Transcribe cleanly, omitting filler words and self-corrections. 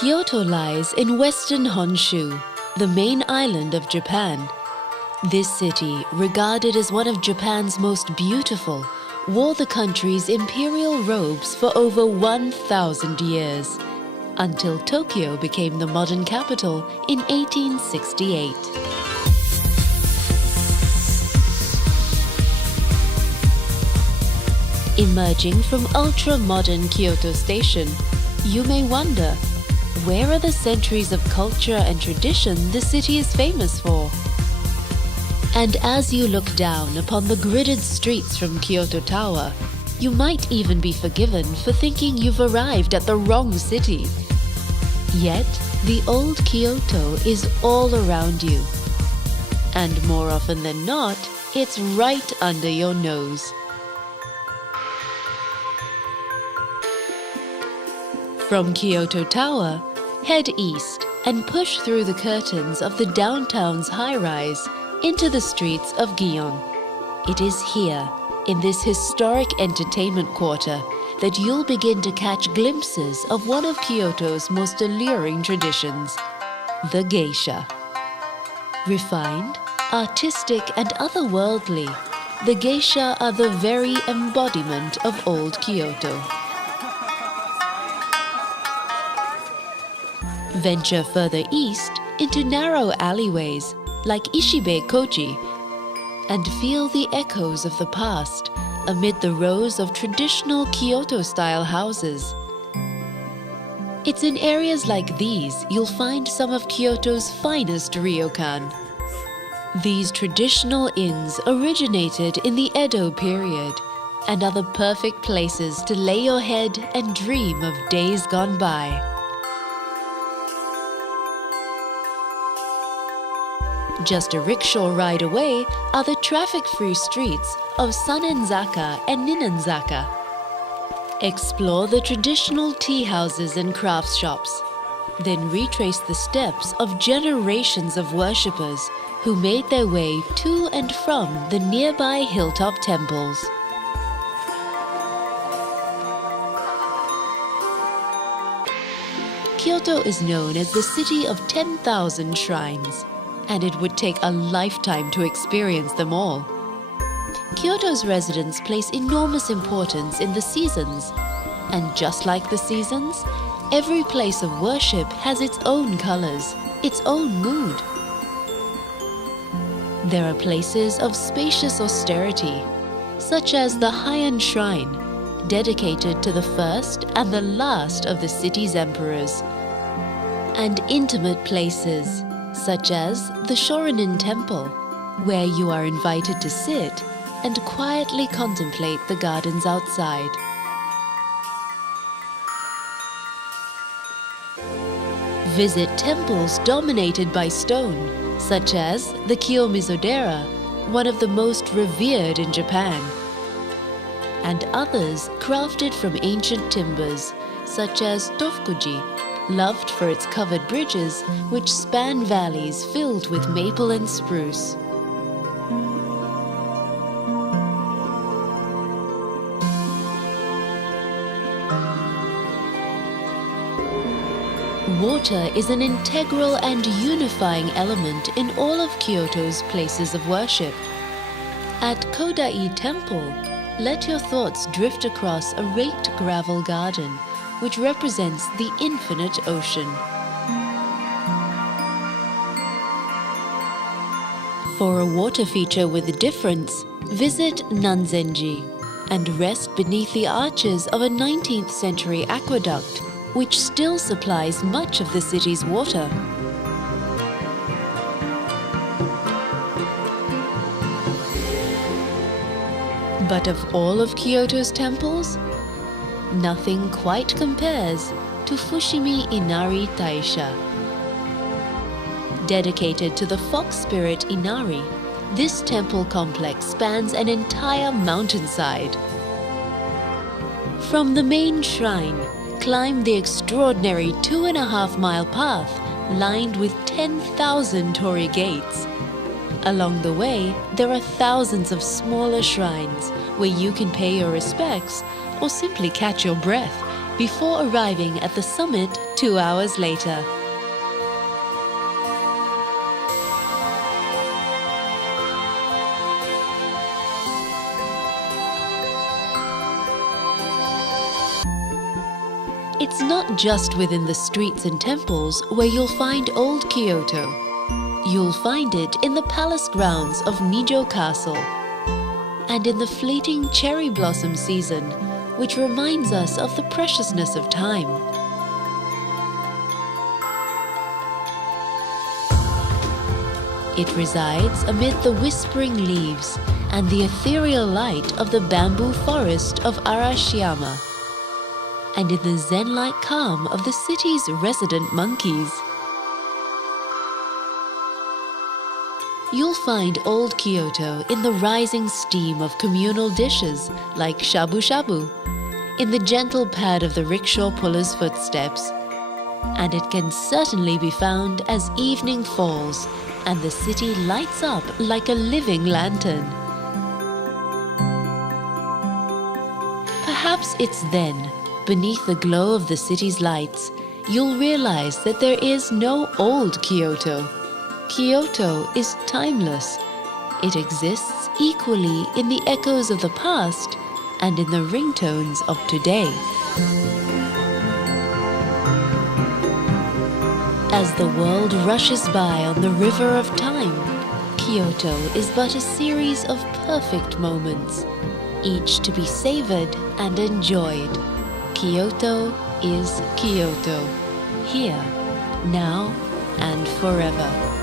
Kyoto lies in western Honshu, the main island of Japan. This city, regarded as one of Japan's most beautiful, wore the country's imperial robes for over 1,000 years, until Tokyo became the modern capital in 1868. Emerging from ultra-modern Kyoto Station, you may wonder, where are the centuries of culture and tradition the city is famous for? And as you look down upon the gridded streets from Kyoto Tower, you might even be forgiven for thinking you've arrived at the wrong city. Yet, the old Kyoto is all around you. And more often than not, it's right under your nose. From Kyoto Tower, head east and push through the curtains of the downtown's high-rise into the streets of Gion. It is here, in this historic entertainment quarter, that you'll begin to catch glimpses of one of Kyoto's most alluring traditions, the geisha. Refined, artistic and otherworldly, the geisha are the very embodiment of old Kyoto. Venture further east into narrow alleyways like Ishibe Koji and feel the echoes of the past amid the rows of traditional Kyoto-style houses. It's in areas like these you'll find some of Kyoto's finest ryokan. These traditional inns originated in the Edo period and are the perfect places to lay your head and dream of days gone by. Just a rickshaw ride away are the traffic-free streets of Sanenzaka and Ninenzaka. Explore the traditional tea houses and crafts shops, then retrace the steps of generations of worshippers who made their way to and from the nearby hilltop temples. Kyoto is known as the city of 10,000 shrines, and it would take a lifetime to experience them all. Kyoto's residents place enormous importance in the seasons, and just like the seasons, every place of worship has its own colors, its own mood. There are places of spacious austerity, such as the Heian Shrine, dedicated to the first and the last of the city's emperors, and intimate places, such as the Shorenin Temple, where you are invited to sit and quietly contemplate the gardens outside. Visit temples dominated by stone, such as the Kiyomizo-dera, one of the most revered in Japan, and others crafted from ancient timbers, such as Tofukuji, loved for its covered bridges which span valleys filled with maple and spruce. Water is an integral and unifying element in all of Kyoto's places of worship. At Kodai Temple, let your thoughts drift across a raked gravel garden which represents the infinite ocean. For a water feature with a difference, visit Nanzenji and rest beneath the arches of a 19th century aqueduct which still supplies much of the city's water. But of all of Kyoto's temples, nothing quite compares to Fushimi Inari Taisha. Dedicated to the fox spirit Inari, this temple complex spans an entire mountainside. From the main shrine, climb the extraordinary 2.5-mile path lined with 10,000 torii gates. Along the way, there are thousands of smaller shrines where you can pay your respects or simply catch your breath before arriving at the summit 2 hours later. It's not just within the streets and temples where you'll find old Kyoto. You'll find it in the palace grounds of Nijo Castle and in the fleeting cherry blossom season, which reminds us of the preciousness of time. It resides amid the whispering leaves and the ethereal light of the bamboo forest of Arashiyama, and in the zen-like calm of the city's resident monkeys. You'll find old Kyoto in the rising steam of communal dishes like shabu-shabu, in the gentle pad of the rickshaw puller's footsteps, and it can certainly be found as evening falls and the city lights up like a living lantern. Perhaps it's then, beneath the glow of the city's lights, you'll realize that there is no old Kyoto. Kyoto is timeless. It exists equally in the echoes of the past and in the ringtones of today. As the world rushes by on the river of time, Kyoto is but a series of perfect moments, each to be savored and enjoyed. Kyoto is Kyoto, here, now, and forever.